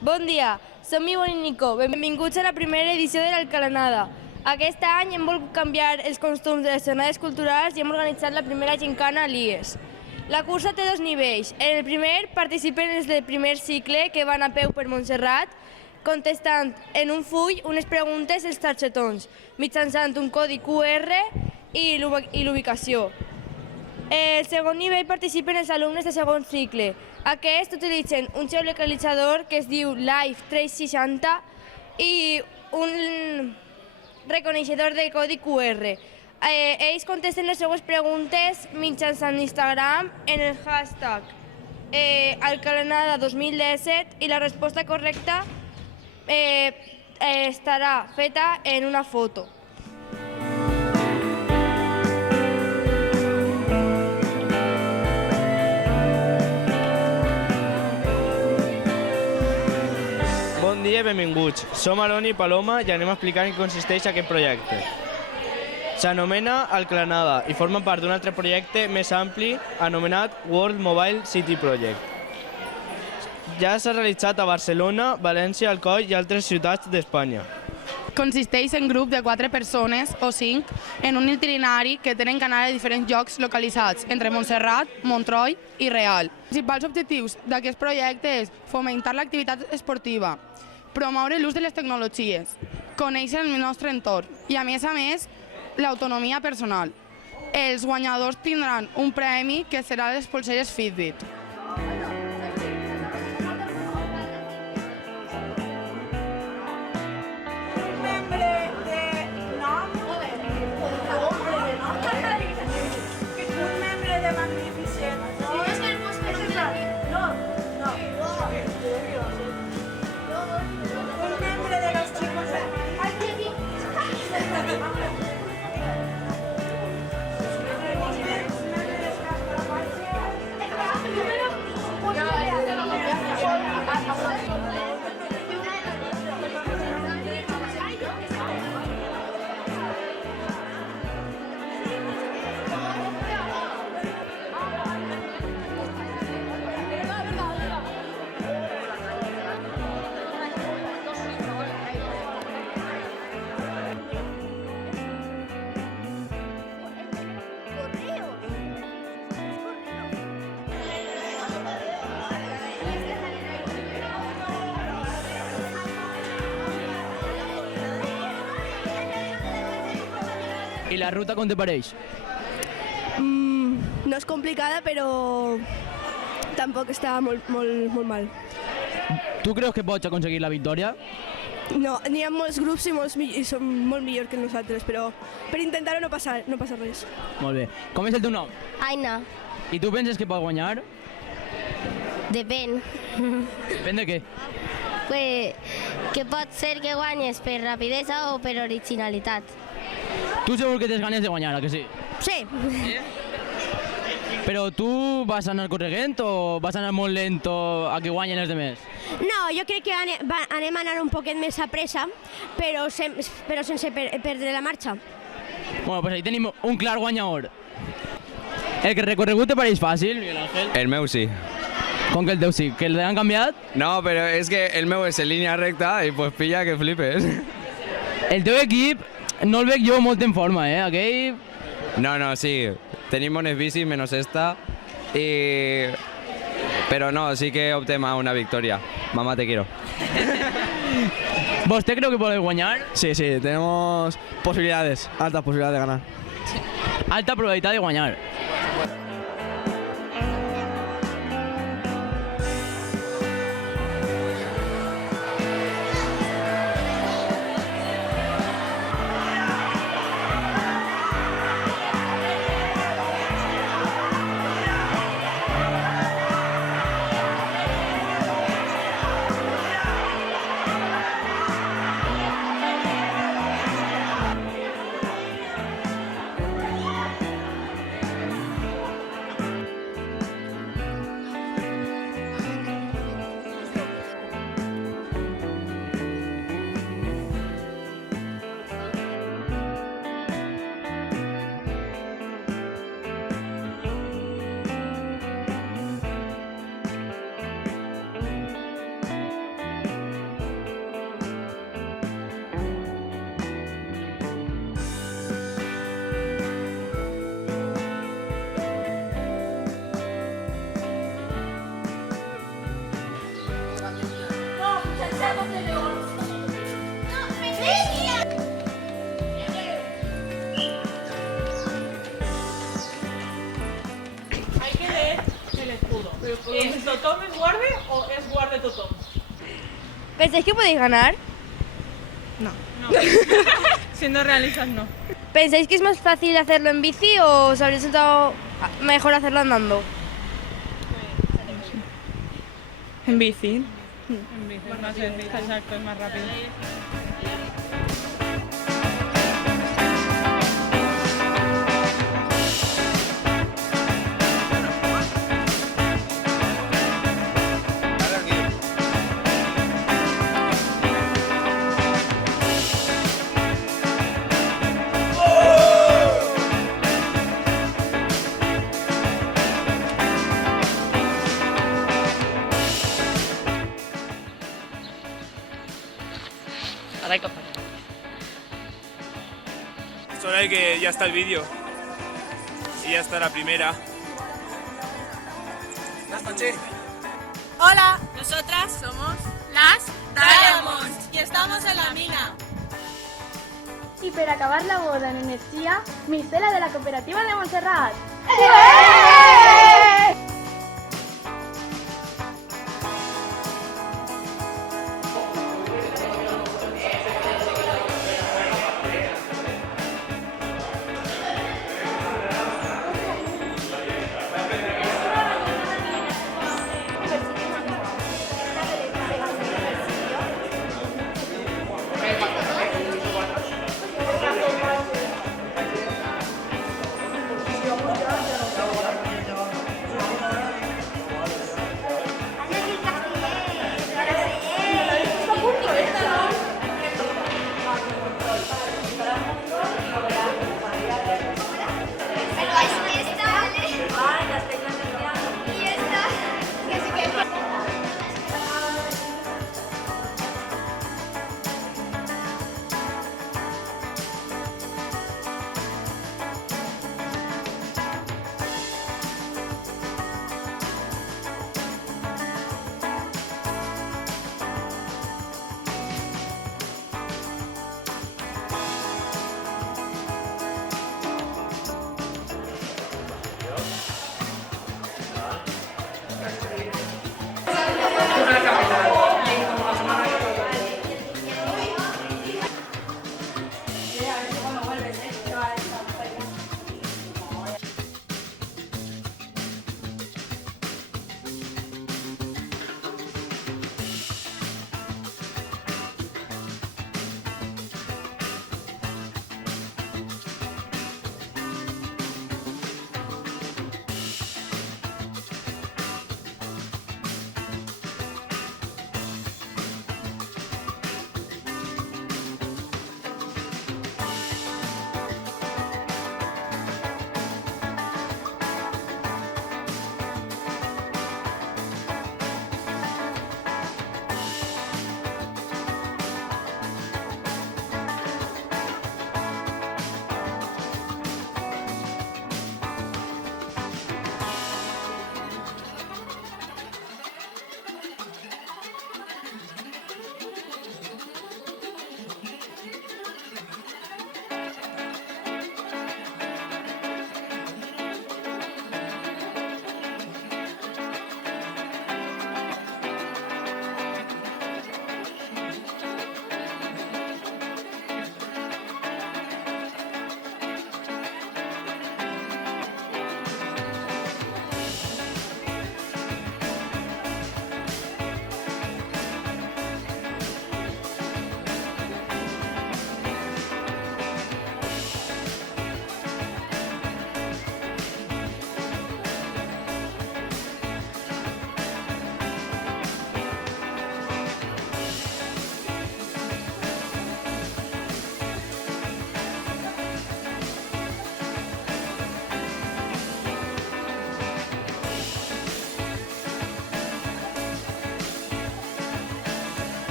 Bon dia, som Ivonne i Nico. Benvinguts a la primera edició de l'Alcalanada. Aquest any hem volgut canviar els costums de les jornades culturals i hem organitzat la primera gincana a l'IES. La cursa té dos nivells. En el primer participen els del primer cicle que van a peu per Montserrat, contestant en un full unes preguntes als targetons, mitjançant un codi QR i l'ubicació. El segon nivell participen els alumnes de segon cicle. Aquests utilitzen un geolocalitzador que es diu Live 360 i un reconeixedor de codi QR. Ells contesten les seues preguntes mitjançant Instagram en el hashtag Alcalanada 2017 i la resposta correcta estarà feta en una foto. Bon dia i benvinguts. Som Alon i Paloma i anem a explicar en què consisteix aquest projecte. S'anomena Alcalanada i forma part d'un altre projecte més ampli anomenat World Mobile City Project. Ja s'ha realitzat a Barcelona, València, Alcoi i altres ciutats d'Espanya. Consisteix en grup de 4 persones o 5 en un itinerari que tenen que anar a diferents llocs localitzats entre Montserrat, Montroi i Real. Els principals objectius d'aquest projecte és fomentar l'activitat esportiva, promoure l'ús de les tecnologies, conèixer el nostre entorn i, a més, l'autonomia personal. Els guanyadors tindran un premi que serà les polseres Fitbit. I la ruta com te pareix? No és complicada, però tampoc està molt mal. Tu creus que pots aconseguir la victòria? No, n'hi ha molts grups i són molt millors que nosaltres, però per intentar-ho no passa res. Molt bé. Com és el teu nom? Aina, I tu penses que pot guanyar? depèn. Depèn de què? Que pot ser que guanyes per rapidesa o per originalitat. Tu segur que tens ganes de guanyar, que sí? Sí. Però tu vas anar corregent o vas anar molt lento a que guanyen els demés? No, jo crec que anem a anar un poquet més a pressa, però sense perdre la marxa. Bueno, pues ahí tenim un clar guanyador. El que recorregut te pareix fàcil, Miguel Ángel? El meu sí. Com que el teu sí? Que l'han canviat? No, pero es que el meu és en línia recta i pues pilla que flipes. El teu equip no el veig jo molt en forma, Aquell... No, sí. Tenim bones bicis menos esta. Pero no, sí que optem a una victoria. Mamá, te quiero. ¿Vostè creu que podeu guanyar? Sí, tenemos posibilidades, altas posibilidades de ganar. Alta probabilitat de guanyar. Hay que leer el escudo. ¿Es tothom es guarde o es guarde tothom? ¿Pensáis que podéis ganar? No. Siendo realistas, no. ¿Pensáis que es más fácil hacerlo en bici o os habría resultado mejor hacerlo andando? En bici. En bici, es más exacto, es más rápido. Es hora de que ya está el vídeo. Y ya está la primera. Buenas noches. Hola, nosotras somos las Diamonds y estamos en la mina. Y per acabar la boda en energía, Micela de la Cooperativa de Montserrat.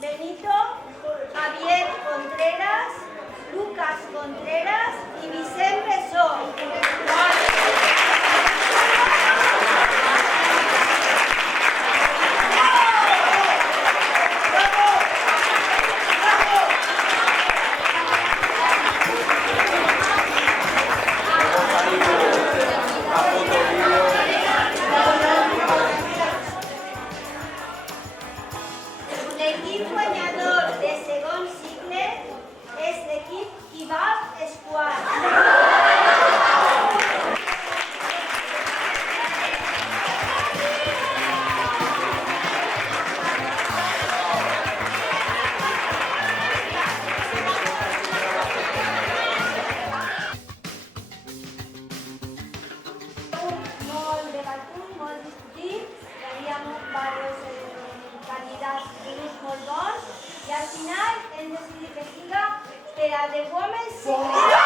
Benito, Javier Contreras, Lucas Contreras y Vicent Bessó. L'equip guanyador de segon cicle és l'equip Kebab Squad. Molt debatut, molt discutit, hi havia diversos candidats molt bons i al final hem decidit que siga per a The Women's Cicle.